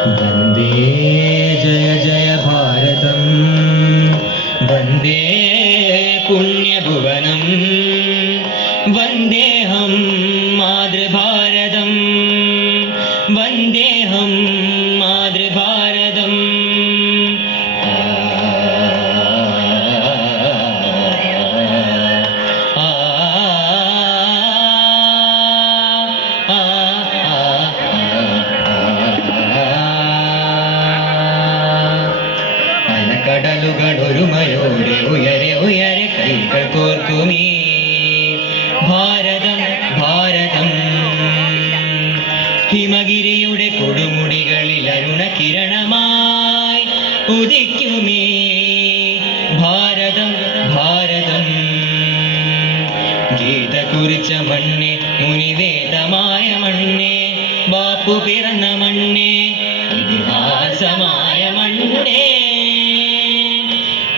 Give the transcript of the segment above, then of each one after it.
वन्दे जय जय भारतं वन्दे पुण्यभुवनं वन्देऽहं मातृभारतं वन्देऽहं मातृभारतम् കടലുകളൊരുമയോടെ ഉയരെ ഉയരെ കൈകൾ കോർക്കുമീ ഭാരതം ഭാരതം ഹിമഗിരിയുടെ കൊടുമുടികളിൽ അരുണകിരണമായി ഉദിക്കുമീ ഭാരതം ഭാരതം ഗീത കുറിച്ച മണ്ണേ മുനിവേദമായ മണ്ണേ ബാപ്പു പിറന്ന മണ്ണേ ഇതിഹാസമായ മണ്ണേ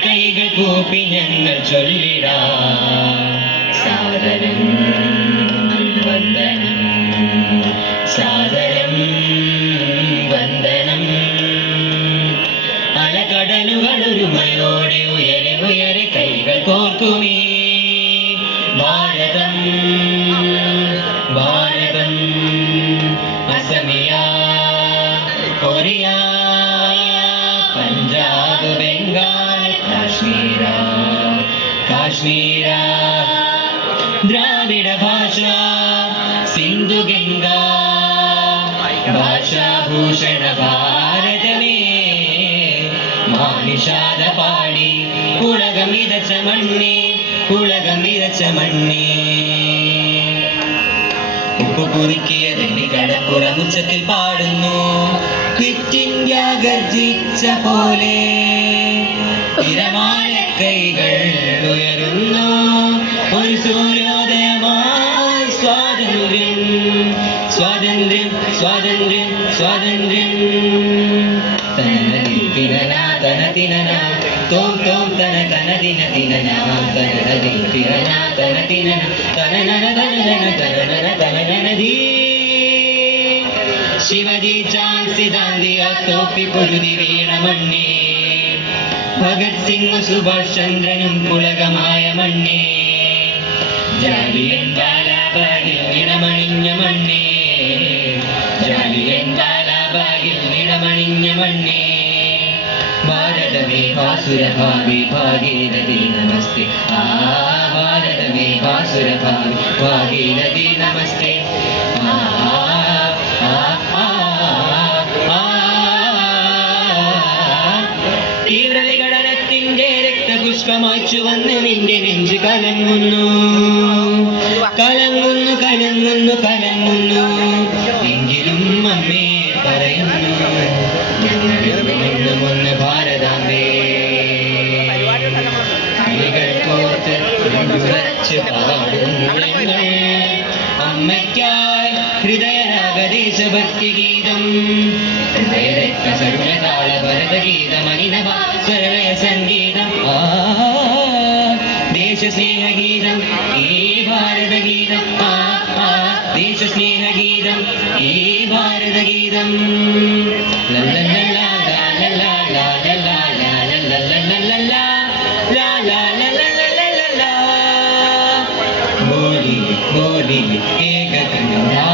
കൈകൾ കൂപ്പി ഞങ്ങൾ ചൊല്ലിടാം സാദരം വന്ദനം സാദരം വന്ദനം അലകടലുകളൊരുമയോടെ ഉയരെ ഉയരെ കൈകൾ കോർക്കുമീ ഭാരതം ഭാരതം അസമിയ കൊറിയ പഞ്ചാബ് ബംഗാൾ കാശ്മീര കാശ്മീര ദ്രാവിഡ ഭാഷ സിന്ധു ഗംഗ ഭാഷാഭൂഷണ ഭാരതമേ മാനിഷാദ പാടി ഉലകം വിതച്ച മണ്ണേ ഉലകം വിതച്ച മണ്ണേ ഉപ്പു കുറുക്കിയതെണ്ണി കടപ്പുറമുച്ചത്തിൽ പാടുന്നു ക്വിറ്റ് ഇന്ത്യ ഗർജിച്ച പോലെ തിരമാല കൈകൾ ഉയരുന്നു ഒരു സൂര്യോദയമായി സ്വാതന്ത്ര്യം സ്വാതന്ത്ര്യം സ്വാതന്ത്ര്യം സ്വാതന്ത്ര്യം തനനദി തിനന തനതിനന തോം തോം തന തനദിന ദിനന തനനദി തിനന തനതിനന തനനന തനനന തനനന തനനനദി ശിവജി ചാൻസി ദാന്തിയ തോപ്പി പൊരുതി വീണ മണ്ണേ ഭഗത് സിംഗ് സുഭാഷ് ചന്ദ്രനും പുളകമായ മണ്ണേ ജാലിയൻ വാലാബാഗിൽ നിണമണിഞ്ഞ മണ്ണേ ജാലിയൻ വാലാബാഗിൽ നിണമണിഞ്ഞ മണ്ണേ ഭാരതമേ ഭാസുരഭാവി ഭാഗീരഥി നമസ്തേ ആ ഭാരതമേ ഭാസുരഭാവി ഭാഗീരഥി നമസ്തേ ആ തീവ്രവിഘടനത്തിന്റെ രക്തപുഷ്പമായി ചുവന്ന് നിന്റെ നെഞ്ച് കലങ്ങുന്നു കലങ്ങുന്നു കലങ്ങുന്നു കലങ്ങുന്നു എങ്കിലും അമ്മേ പറയുന്നു ഒന്ന് ഭാരതാംബേ കൈകൾ കോർത്ത് ഉറച്ച് പാടുന്നു അമ്മയ്ക്കായി ഹൃദയരാഗദേശഭക്തി ഗീതം ഹൃദയരക്ത സർവതാള ഭരതഗീതം അനിനവ സ്വരലയ സംഗീതം ദേശസ്നേഹഗീതം ഈ ഭാരതഗീതം ദേശസ്നേഹഗീതം ഈ ഭാരതഗീതം बोलिए एक गंगा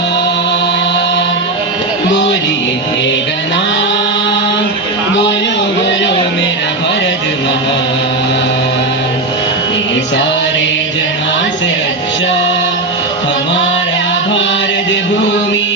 बोलिए एक नाम बोलो बोलो मेरा भारत महान ये सारे जहां से अच्छा हमारा भारत भूमि